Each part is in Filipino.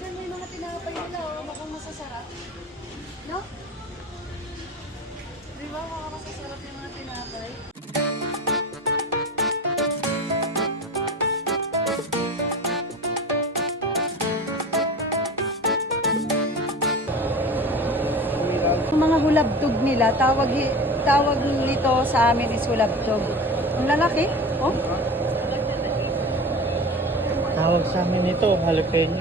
Yan, may mga tinapay nila, oh. Mukhang masasarap. No? Di ba mukhang masasarap yung mga tinapay? Yung mga hulabtog nila, tawag nito sa amin is hulabtog. Ang lalaki, oh. Tawag sa amin ito, jalapeno.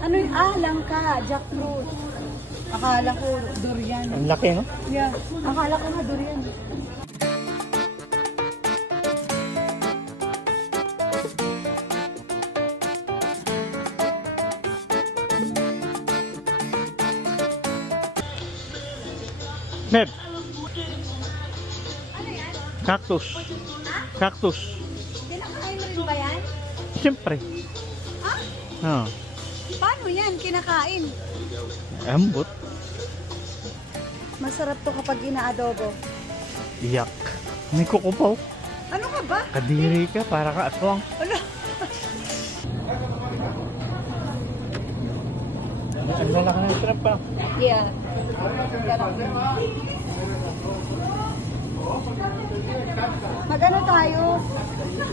Ano yung langka, jackfruit. Akala ko durian. Ang laki, no? Yeah, akala ko nga durian. Ned, Ano yan? cactus. Cactus. Kinakain mo rin ba yan? Siyempre. Ah? Oh. Paano yan? Kinakain? Ambot. Masarap to kapag inaadobo. Iyak. May kukupaw. Ano ka ba? Kadiri ka, para ka aswang. Ano? Ang lalaki ng shrimp pa. Yeah. Mag-ano tayo?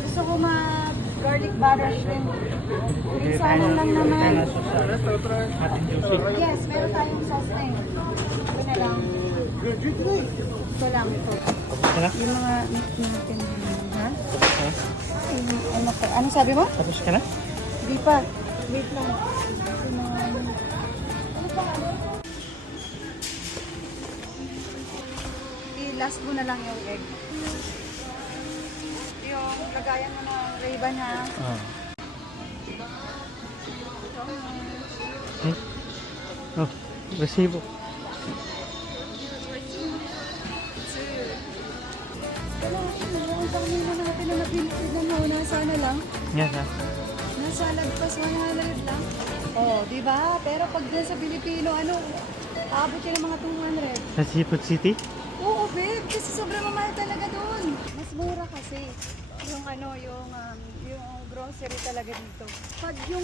Gusto ko mag-garlic butter shrimp. Sana lang naman. Ating juicy. Yes, meron tayong sauce na yun. Ito na lang. Ito lang ito. Tapos ka na? Yung mga meat natin. Ha? Tapos ka na? Ano sabi mo? Tapos ka na? Hindi pa. Wait lang. Yung mga... Ano pa? I-last mo na lang yung egg. Yung lagayan mo ng Ray-Ban ha. Ah. Oh, resibo. Ang dami na natin na nabilis na muna. Sana lang. Yes, ha? Nasa lagpas 100 lang. Oh, di ba? Pero pag dyan sa Pilipino, ano, abot yun ng mga 200. Sa Seafood City? Oo, babe. Kasi sobrang mamahal talaga doon. Mas mura kasi. Yung ano, yung grocery talaga dito. Pag yung